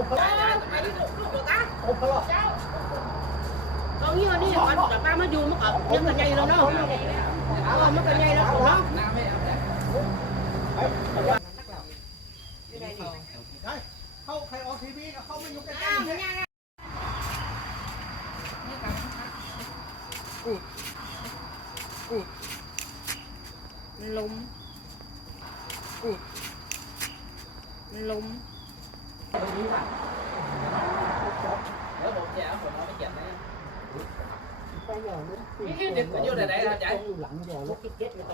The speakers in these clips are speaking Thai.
เอางี้เนี่ก่อนป้ามาดูมาก่อนยังกันใหญ่แล้วเนาะเอามันก็ใหญ่แล้วเนาะเข้าใครออกทีวีเขาไม่อยู่ใกล้ๆเนี่ยอุดอุดล้มอุดล้ม เอาผมเอาไปเก็บนะนี่เด็กมันอยู่ไหนไหนครับอาจารย์ตรงสิบเจ็ดแล้ว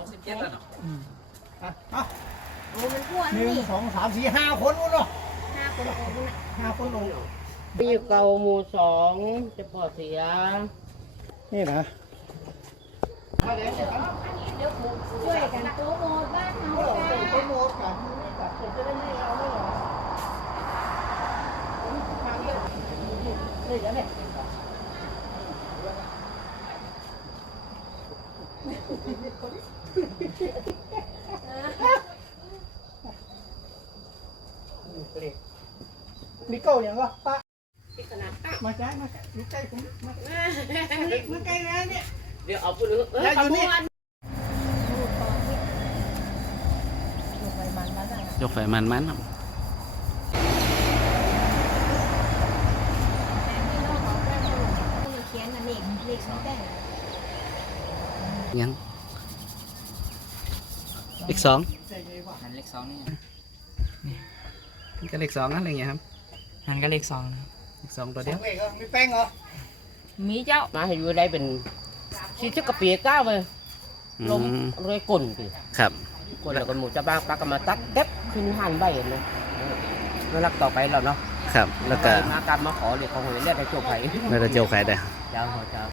เนาะอะอะโอ้มันอ้วนหนึ่งนี่สองสามสี่ห้าคนนู้นเนาะห้าคนออกนะห้าคนลงมีเก่าหมู่สองจะพอเสีย นี่นะช่วยกันโปรโมทบ้านเฮา โอ้ จ้า โหโปรโมทกันนี่กับคนจะได้ไม่เอาไม่เอา นี่กันเนี่ยมีเก้าอย่างวะป้าที่ขนาดตั้งมา ยังเลขสองใจเย็นว่ะหันเลขสองนี่ก็เลขสองอะไรอย่างเงี้ยครับหันก็เลขสองนะเลขสองตัวสเดีอยวงเลขเหรอมีแป้งเหรอมีเจ้ามาให้อยู่ได้เป็นชิ้นชุกกระเปียก้าวเลยลมอืมเรยก่นสิครับก่นแล้วก็หมูจะบ้าปลาก็มาตัดเก็บขึ้นหันใบเลยน่ารักต่อไปแล้วเนาะครับ แล้วก็มาการมาขอเรียกของหัวเรียกให้จบไปแล้วก็เจียวไข่ได้เจ้าเจ้า